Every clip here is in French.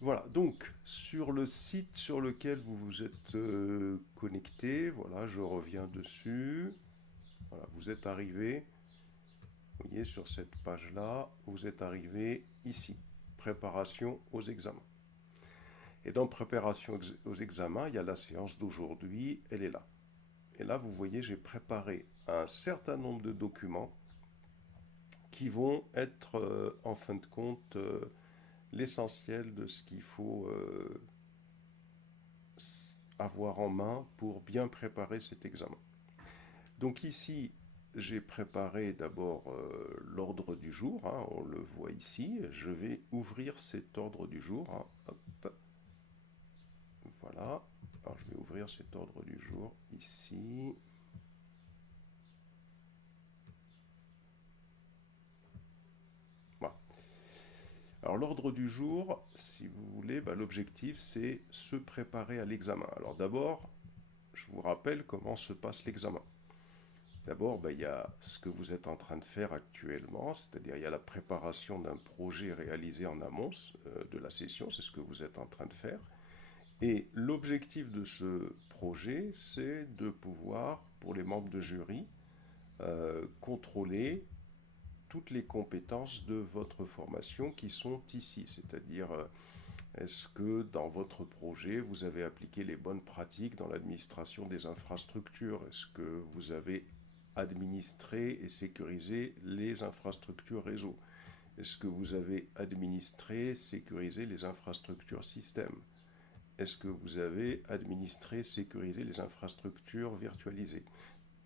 Voilà, donc sur le site sur lequel vous vous êtes connecté, voilà, je reviens dessus. Voilà, vous êtes arrivé, vous voyez, sur cette page-là, vous êtes arrivé ici, préparation aux examens. Et dans préparation aux examens, il y a la séance d'aujourd'hui, elle est là. Et là, vous voyez, j'ai préparé un certain nombre de documents qui vont être, en fin de compte, l'essentiel de ce qu'il faut avoir en main pour bien préparer cet examen. Donc ici, j'ai préparé d'abord l'ordre du jour, hein, on le voit ici. Je vais ouvrir cet ordre du jour, hein, hop, voilà. Alors je vais ouvrir cet ordre du jour ici. Voilà. Alors l'ordre du jour, si vous voulez, bah, l'objectif c'est se préparer à l'examen. Alors d'abord, je vous rappelle comment se passe l'examen. D'abord, bah, il y a ce que vous êtes en train de faire actuellement, c'est-à-dire il y a la préparation d'un projet réalisé en amont de la session, c'est ce que vous êtes en train de faire. Et l'objectif de ce projet, c'est de pouvoir, pour les membres de jury, contrôler toutes les compétences de votre formation qui sont ici, c'est-à-dire est-ce que dans votre projet, vous avez appliqué les bonnes pratiques dans l'administration des infrastructures? Est-ce que vous avez administré et sécurisé les infrastructures réseau? Est-ce que vous avez administré, sécurisé les infrastructures système? Est-ce que vous avez administré, sécurisé les infrastructures virtualisées?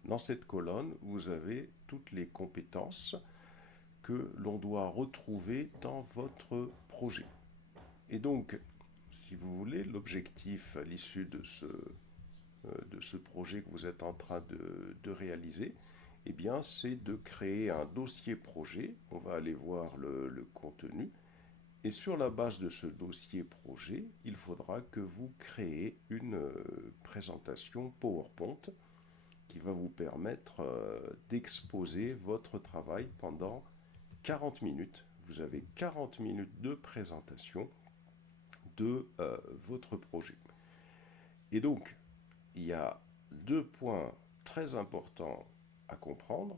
Dans cette colonne, vous avez toutes les compétences que l'on doit retrouver dans votre projet. Et donc, si vous voulez, l'objectif à l'issue de ce projet que vous êtes en train de réaliser, eh bien, c'est de créer un dossier projet. On va aller voir le contenu. Et sur la base de ce dossier projet, il faudra que vous créez une présentation PowerPoint qui va vous permettre d'exposer votre travail pendant 40 minutes. Vous avez 40 minutes de présentation de votre projet. Et donc, il y a deux points très importants à comprendre.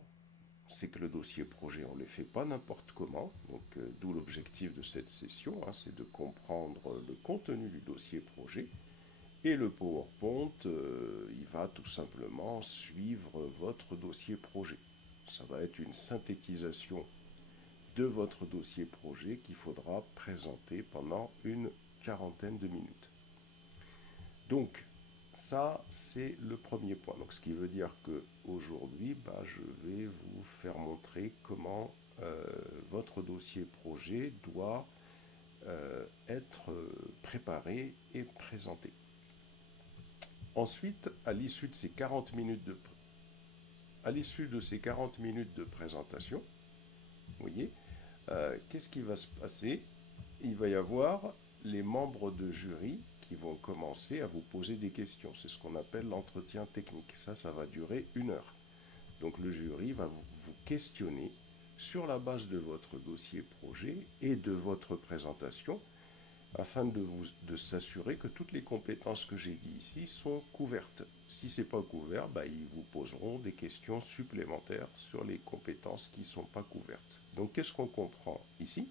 C'est que le dossier projet, on ne le fait pas n'importe comment. Donc, d'où l'objectif de cette session, hein, c'est de comprendre le contenu du dossier projet. Et le PowerPoint, il va tout simplement suivre votre dossier projet. Ça va être une synthétisation de votre dossier projet qu'il faudra présenter pendant une quarantaine de minutes. Donc, ça, c'est le premier point. Donc, ce qui veut dire qu'aujourd'hui, bah, je vais vous faire montrer comment votre dossier projet doit être préparé et présenté. Ensuite, à l'issue de ces 40 minutes de présentation, vous voyez, qu'est-ce qui va se passer? Il va y avoir les membres de jury qui vont commencer à vous poser des questions. C'est ce qu'on appelle l'entretien technique. Ça va durer 1 heure. Donc le jury va vous questionner sur la base de votre dossier projet et de votre présentation afin de s'assurer que toutes les compétences que j'ai dit ici sont couvertes. Si ce n'est pas couvert, bah, ils vous poseront des questions supplémentaires sur les compétences qui ne sont pas couvertes. Donc qu'est-ce qu'on comprend ici?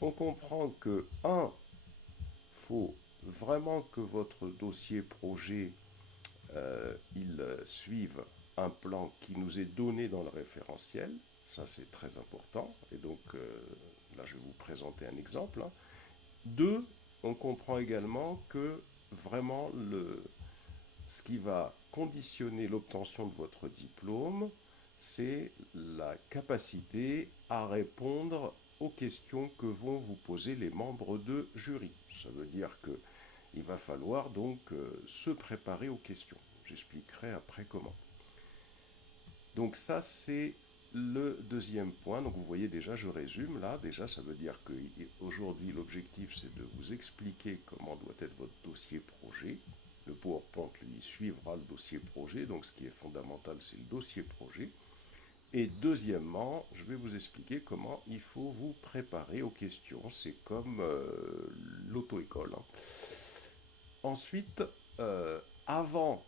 On comprend que, un, faut vraiment que votre dossier projet il suive un plan qui nous est donné dans le référentiel. Ça, c'est très important. Et donc, là, je vais vous présenter un exemple, hein. Deux, on comprend également que vraiment ce qui va conditionner l'obtention de votre diplôme, c'est la capacité à répondre aux questions que vont vous poser les membres de jury. Ça veut dire que il va falloir donc se préparer aux questions. J'expliquerai après comment. Donc ça, c'est le deuxième point. Donc vous voyez déjà, je résume là. Déjà, ça veut dire qu'aujourd'hui, l'objectif, c'est de vous expliquer comment doit être votre dossier projet. Le PowerPoint, lui, suivra le dossier projet. Donc ce qui est fondamental, c'est le dossier projet. Et deuxièmement, je vais vous expliquer comment il faut vous préparer aux questions. C'est comme l'auto-école, hein. Ensuite, avant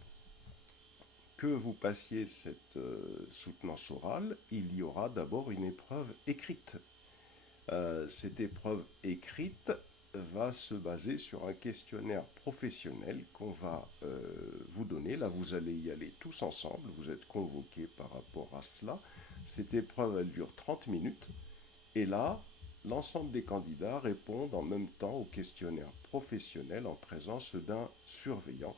que vous passiez cette soutenance orale, il y aura d'abord une épreuve écrite. Cette épreuve écrite va se baser sur un questionnaire professionnel qu'on va vous donner. Là, vous allez y aller tous ensemble. Vous êtes convoqués par rapport à cela. Cette épreuve, elle dure 30 minutes. Et là, l'ensemble des candidats répondent en même temps au questionnaire professionnel en présence d'un surveillant.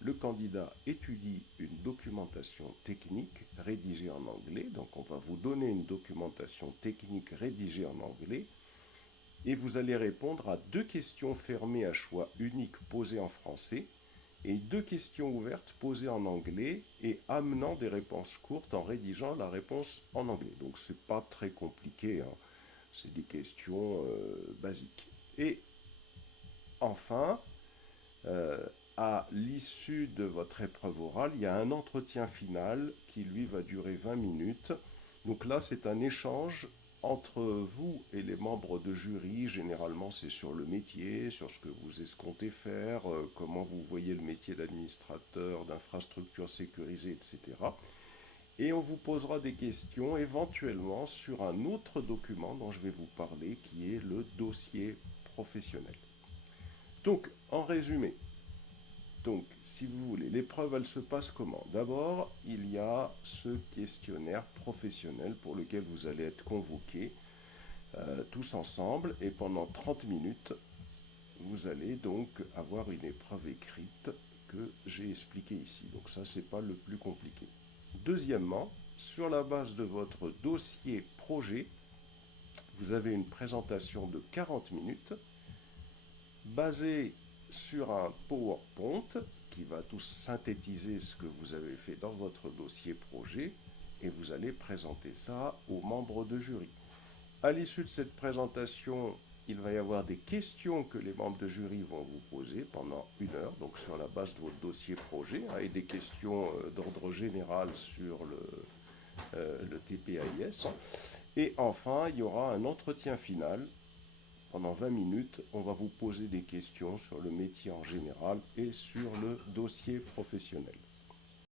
Le candidat étudie une documentation technique rédigée en anglais. Donc on va vous donner une documentation technique rédigée en anglais et vous allez répondre à 2 questions fermées à choix unique posées en français et 2 questions ouvertes posées en anglais et amenant des réponses courtes en rédigeant la réponse en anglais. Donc c'est pas très compliqué, hein. C'est des questions basiques. Et enfin, euh, à l'issue de votre épreuve orale, il y a un entretien final qui lui va durer 20 minutes. Donc là, c'est un échange entre vous et les membres de jury. Généralement, c'est sur le métier, sur ce que vous escomptez faire, comment vous voyez le métier d'administrateur, d'infrastructure sécurisée, etc. Et on vous posera des questions éventuellement sur un autre document dont je vais vous parler, qui est le dossier professionnel. Donc, en résumé, donc, si vous voulez, l'épreuve, elle se passe comment? D'abord, il y a ce questionnaire professionnel pour lequel vous allez être convoqués tous ensemble et pendant 30 minutes, vous allez donc avoir une épreuve écrite que j'ai expliquée ici. Donc ça, c'est pas le plus compliqué. Deuxièmement, sur la base de votre dossier projet, vous avez une présentation de 40 minutes basée sur un PowerPoint qui va tout synthétiser ce que vous avez fait dans votre dossier projet et vous allez présenter ça aux membres de jury. À l'issue de cette présentation, il va y avoir des questions que les membres de jury vont vous poser pendant 1 heure, donc sur la base de votre dossier projet, et des questions d'ordre général sur le TPAIS. Et enfin, il y aura un entretien final. Pendant 20 minutes, on va vous poser des questions sur le métier en général et sur le dossier professionnel.